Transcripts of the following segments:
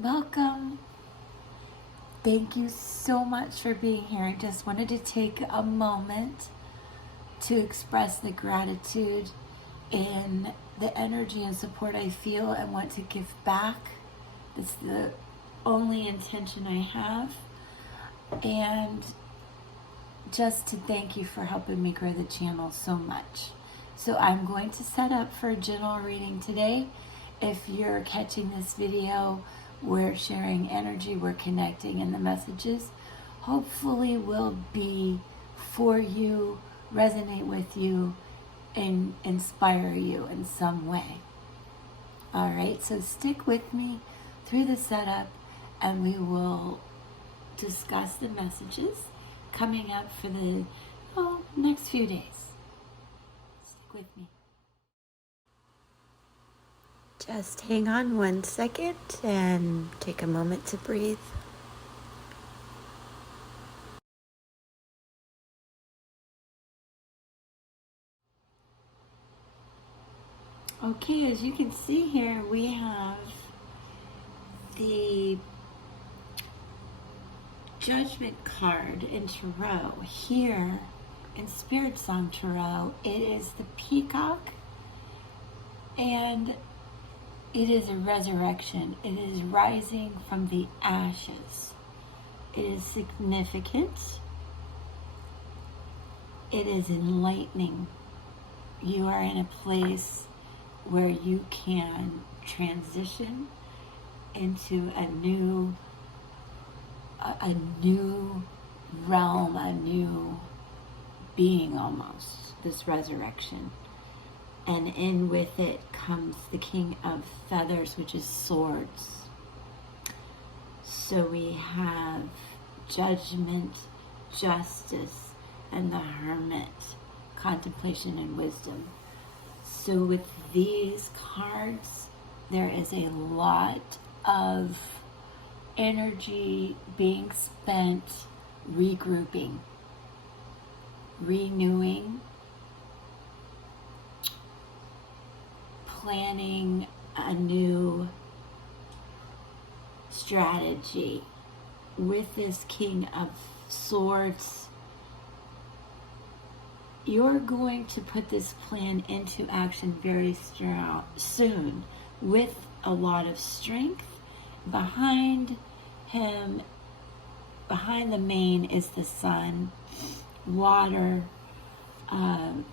Welcome. Thank you so much for being here. I just wanted to take a moment to express the gratitude in the energy and support I feel and want to give back. That's the only intention I have. And just to thank you for helping me grow the channel so much. So I'm going to set up for a general reading today. If you're catching this video, we're sharing energy, we're connecting, and the messages hopefully will be for you, resonate with you, and inspire you in some way. All right, so stick with me through the setup and we will discuss the messages coming up for the next few days. Stick with me. Just hang on 1 second and take a moment to breathe. Okay, as you can see here, we have the Judgment card in Tarot. Here in Spirit Song Tarot, it is the Peacock, and it is a resurrection. It is rising from the ashes. It is significant. It is enlightening. You are in a place where you can transition into a new realm, a new being almost, this resurrection. And in with it comes the King of Feathers, which is swords. So we have judgment, justice, and the Hermit, contemplation and wisdom. So with these cards, there is a lot of energy being spent regrouping, renewing, planning a new strategy. With this King of Swords, you're going to put this plan into action very soon with a lot of strength. Behind him, behind the mane, is the sun, water,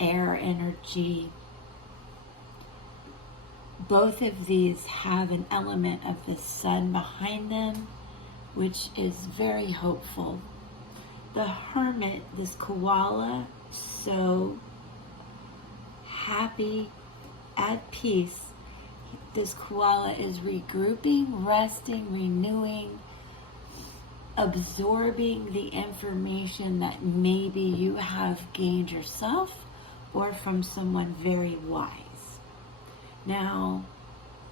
air energy. Both of these have an element of the sun behind them, which is very hopeful. The Hermit, this koala, so happy, at peace. This koala is regrouping, resting, renewing, absorbing the information that maybe you have gained yourself or from someone very wise. Now,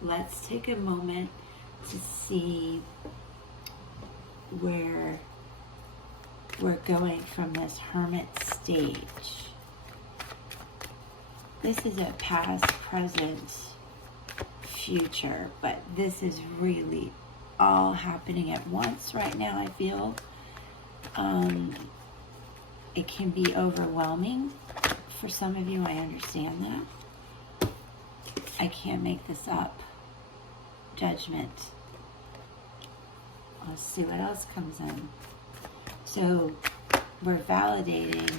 let's take a moment to see where we're going from this Hermit stage. This is a past, present, future, but this is really all happening at once right now, I feel. It can be overwhelming for some of you, I understand that. I can't make this up. Judgment. Let's see what else comes in. So we're validating,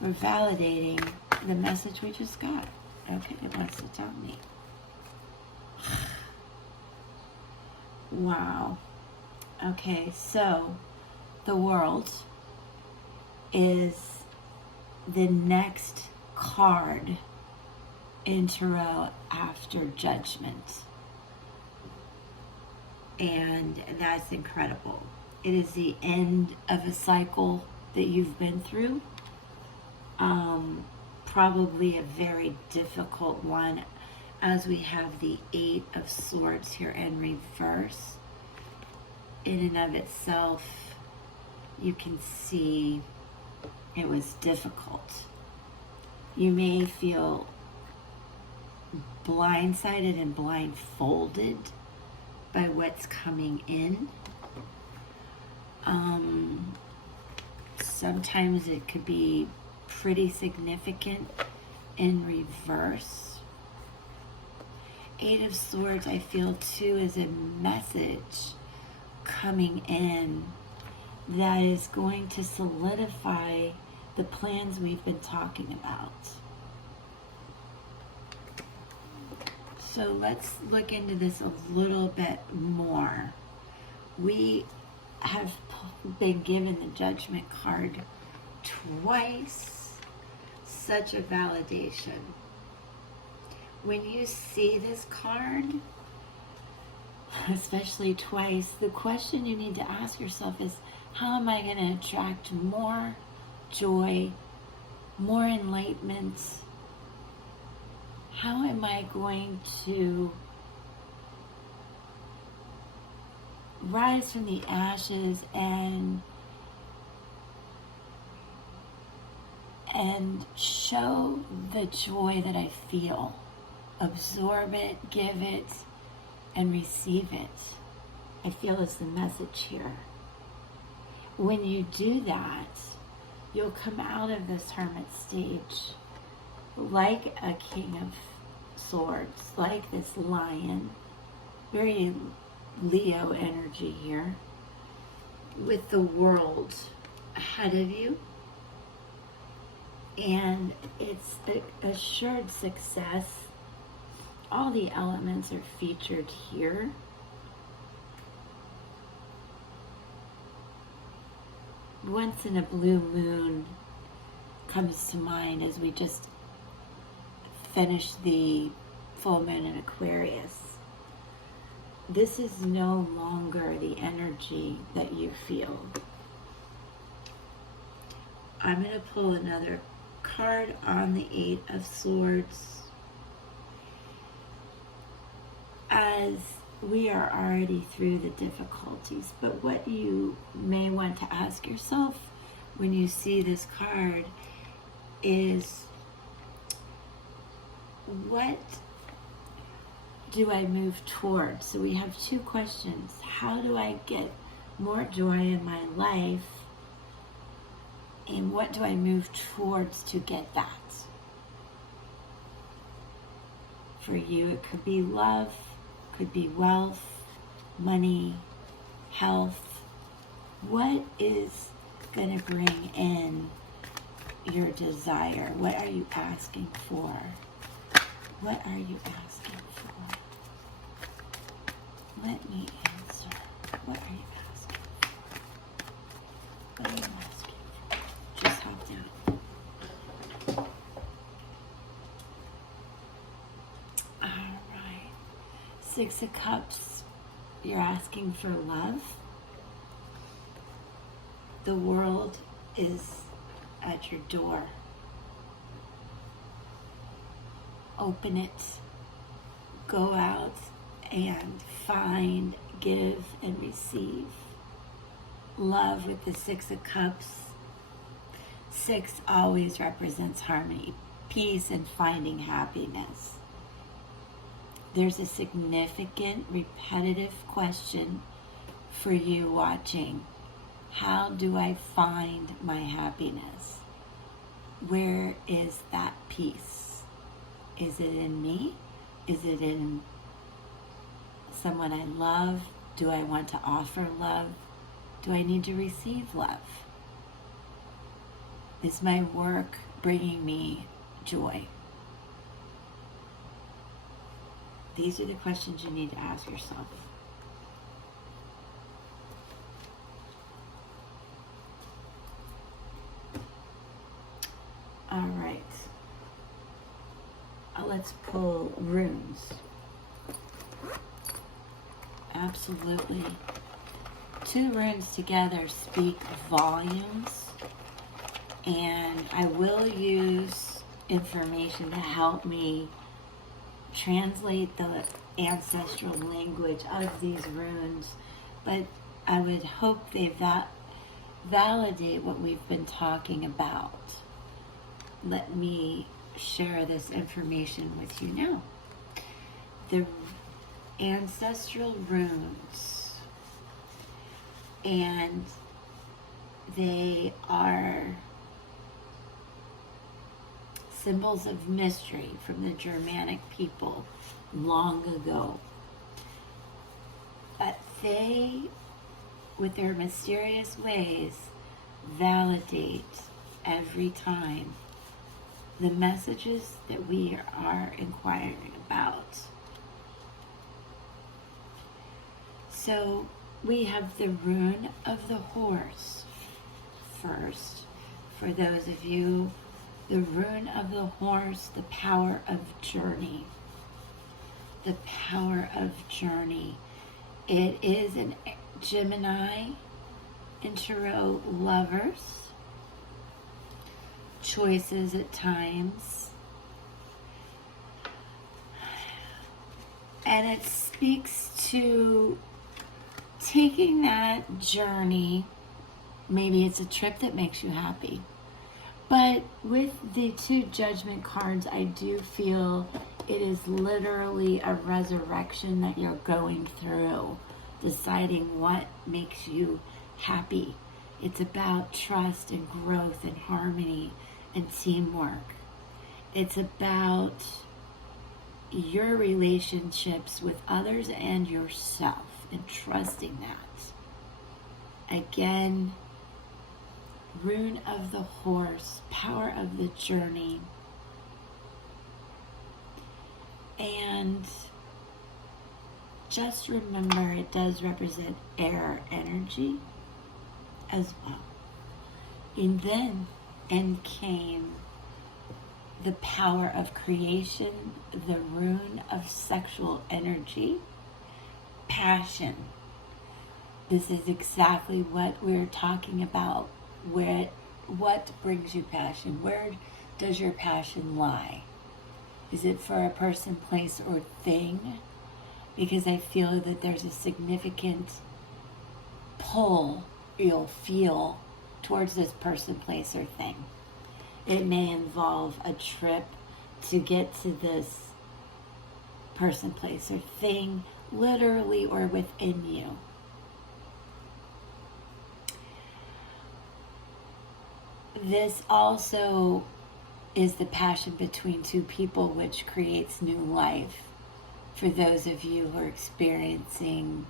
we're validating the message we just got. Okay, it wants to tell me. Wow. Okay, so the World is the next card in Tarot after Judgment. And that's incredible. It is the end of a cycle that you've been through. Probably a very difficult one, as we have the Eight of Swords here in reverse. In and of itself, you can see it was difficult. You may feel blindsided and blindfolded by what's coming in. Sometimes it could be pretty significant in reverse. Eight of Swords, I feel too, is a message coming in that is going to solidify the plans we've been talking about. So let's look into this a little bit more. We have been given the Judgment card twice. Such a validation. When you see this card, especially twice, the question you need to ask yourself is, how am I going to attract more joy, more enlightenment? How am I going to rise from the ashes and show the joy that I feel? Absorb it, give it, and receive it. I feel is the message here. When you do that, you'll come out of this hermit stage like a King of Swords, like this lion, very Leo energy here, with the world ahead of you. And it's assured success. All the elements are featured here. Once in a blue moon comes to mind as we just finished the full moon in Aquarius. This is no longer the energy that you feel. I'm going to pull another card on the Eight of Swords. As we are already through the difficulties, but what you may want to ask yourself when you see this card is, what do I move towards? So we have two questions. How do I get more joy in my life? And what do I move towards to get that? For you, it could be love, could be wealth, money, health. What is going to bring in your desire? What are you asking for? What are you asking for? Let me answer. What are you asking for? What are you asking for? Just help out. Alright. Six of Cups. You're asking for love. The world is at your door. Open it. Go out and find, give, and receive. Love with the Six of Cups. Six always represents harmony, peace, and finding happiness. There's a significant, repetitive question for you watching. How do I find my happiness? Where is that peace? Is it in me? Is it in someone I love? Do I want to offer love? Do I need to receive love? Is my work bringing me joy? These are the questions you need to ask yourself. All right. Let's pull runes. Absolutely. Two runes together speak volumes, and I will use information to help me translate the ancestral language of these runes, but I would hope they validate what we've been talking about. Let me share this information with you now. The ancestral runes, and they are symbols of mystery from the Germanic people long ago. But they, with their mysterious ways, validate every time the messages that we are inquiring about. So we have the rune of the horse first. For those of you, the rune of the horse, the power of journey. The power of journey. It is an Gemini and Tarot lovers. Choices at times. And it speaks to taking that journey. Maybe it's a trip that makes you happy. But with the 2 Judgment cards, I do feel it is literally a resurrection that you're going through, deciding what makes you happy. It's about trust and growth and harmony and teamwork. It's about your relationships with others and yourself and trusting that. Again, rune of the horse, power of the journey. And just remember, it does represent air energy as well. And then came the power of creation, the rune of sexual energy, passion. This is exactly what we're talking about. What brings you passion? Where does your passion lie? Is it for a person, place, or thing? Because I feel that there's a significant pull you'll feel towards this person, place, or thing. It may involve a trip to get to this person, place, or thing, literally or within you. This also is the passion between 2 people, which creates new life for those of you who are experiencing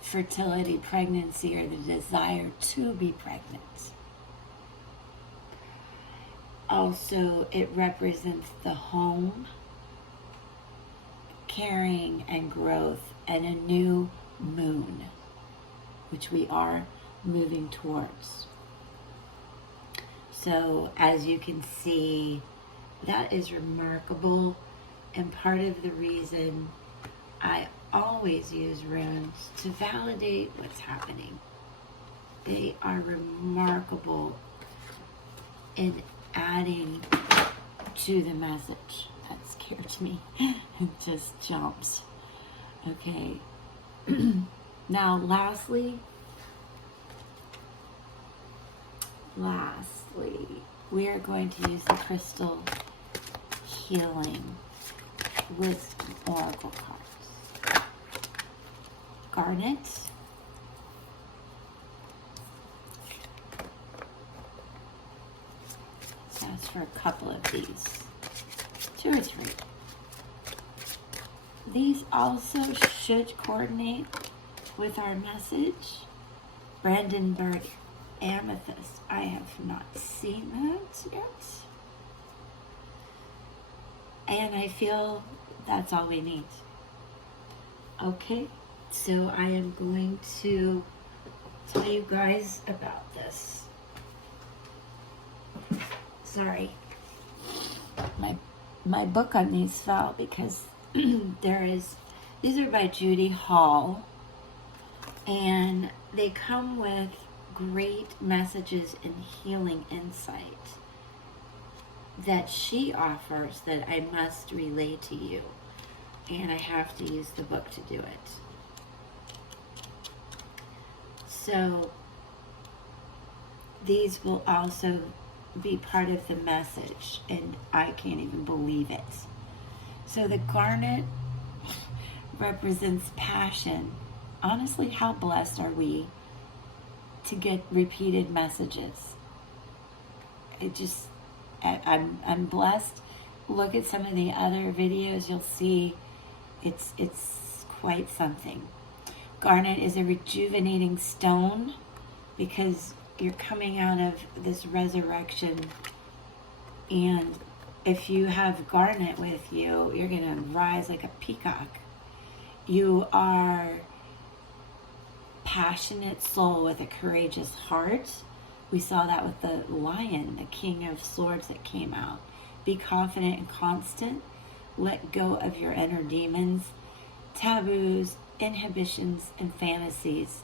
fertility, pregnancy, or the desire to be pregnant. Also, it represents the home, caring and growth, and a new moon, which we are moving towards. So as you can see, that is remarkable, and part of the reason I always use runes to validate what's happening. They are remarkable in adding to the message. That scared me. It just jumps. Okay. Now lastly, we are going to use the Crystal Healing Wisdom Oracle cards. Garnet. Let's ask for a couple of these. 2 or 3. These also should coordinate with our message. Brandenburg Amethyst. I have not seen that yet. And I feel that's all we need. Okay, so I am going to tell you guys about this. Sorry. My book on these fell because these are by Judy Hall, and they come with great messages and healing insight that she offers that I must relay to you, and I have to use the book to do it. So these will also be part of the message, and I can't even believe it. So the garnet represents passion. Honestly, how blessed are we to get repeated messages? I'm blessed. Look at some of the other videos, you'll see it's quite something. Garnet is a rejuvenating stone because you're coming out of this resurrection, and if you have garnet with you, you're going to rise like a peacock. You are passionate soul with a courageous heart. We saw that with the lion, the king of swords that came out. Be confident and constant. Let go of your inner demons, taboos, inhibitions, and fantasies.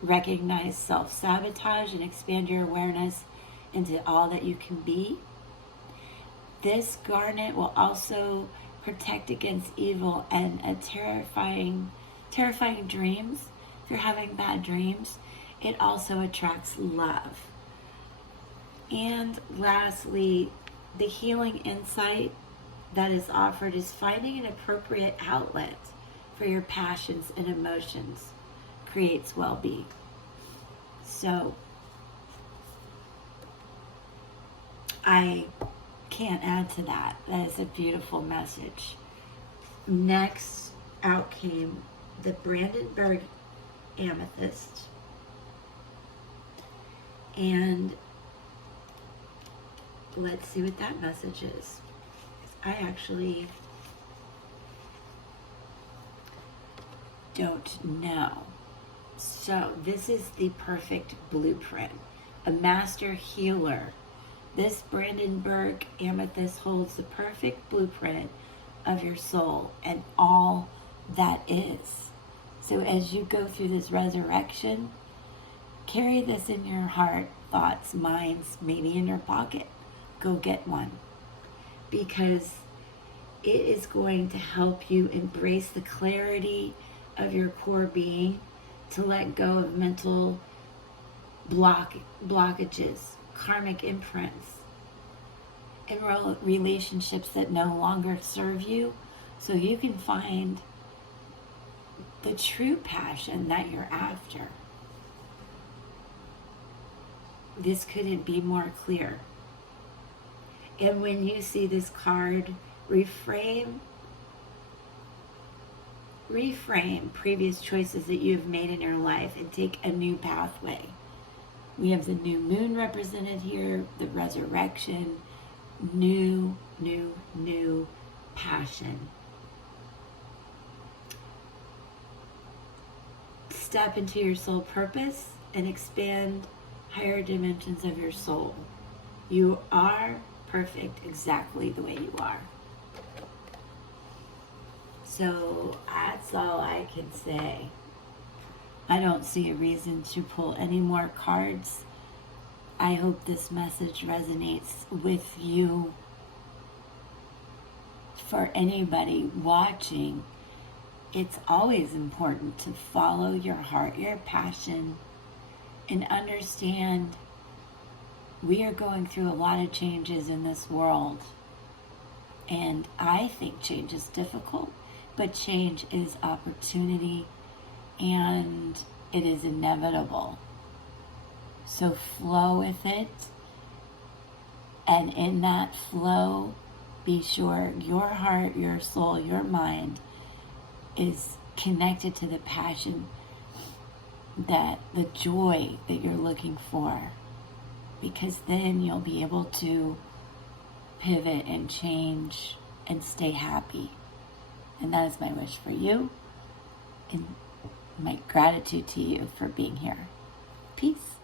Recognize self-sabotage and expand your awareness into all that you can be. This garnet will also protect against evil and terrifying dreams. If you're having bad dreams, it also attracts love. And lastly, the healing insight that is offered is finding an appropriate outlet for your passions and emotions creates well-being. So I can't add to that. That is a beautiful message. Next out came the Brandenburg Amethyst. And let's see what that message is. I actually don't know. So this is the perfect blueprint. A master healer. This Brandenburg Amethyst holds the perfect blueprint of your soul and all that is. So as you go through this resurrection, carry this in your heart, thoughts, minds, maybe in your pocket. Go get one. Because it is going to help you embrace the clarity of your core being, to let go of mental blockages, karmic imprints, and relationships that no longer serve you, so you can find the true passion that you're after. This couldn't be more clear. And when you see this card, reframe previous choices that you have made in your life and take a new pathway. We have the new moon represented here, the resurrection, new passion. Step into your soul purpose and expand higher dimensions of your soul. You are perfect exactly the way you are. So that's all I can say. I don't see a reason to pull any more cards. I hope this message resonates with you. For anybody watching, it's always important to follow your heart, your passion, and understand we are going through a lot of changes in this world. And I think change is difficult, but change is opportunity, and it is inevitable. So flow with it, and in that flow, be sure your heart, your soul, your mind is connected to the passion, that the joy that you're looking for, because then you'll be able to pivot and change and stay happy. And that is my wish for you, and my gratitude to you for being here. Peace.